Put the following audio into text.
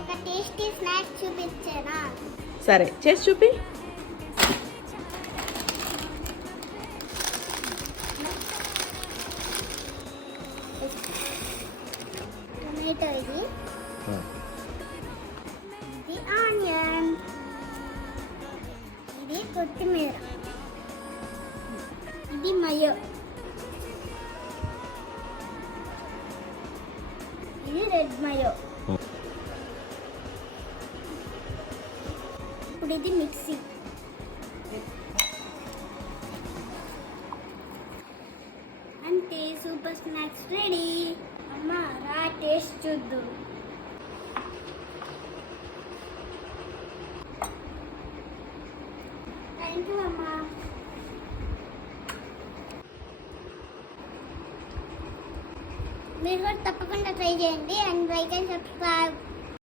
ఒక tasty snack చూపించానా? సరే చేసి చూపి. టొమాటో ఇది ఆనియన్, ఇది కొత్తిమీర, ఇది మయో, ఇది రెడ్ మయో. ఇప్పుడు ఇది మిక్సీ. అంతే, సూపర్ స్నాక్స్ రెడీ. అమ్మ రా టేస్ట్ చూద్దు. థ్యాంక్ యూ అమ్మా. మీరు కూడా తప్పకుండా ట్రై చేయండి అండ్ లైక్ అండ్ సబ్స్క్రైబ్.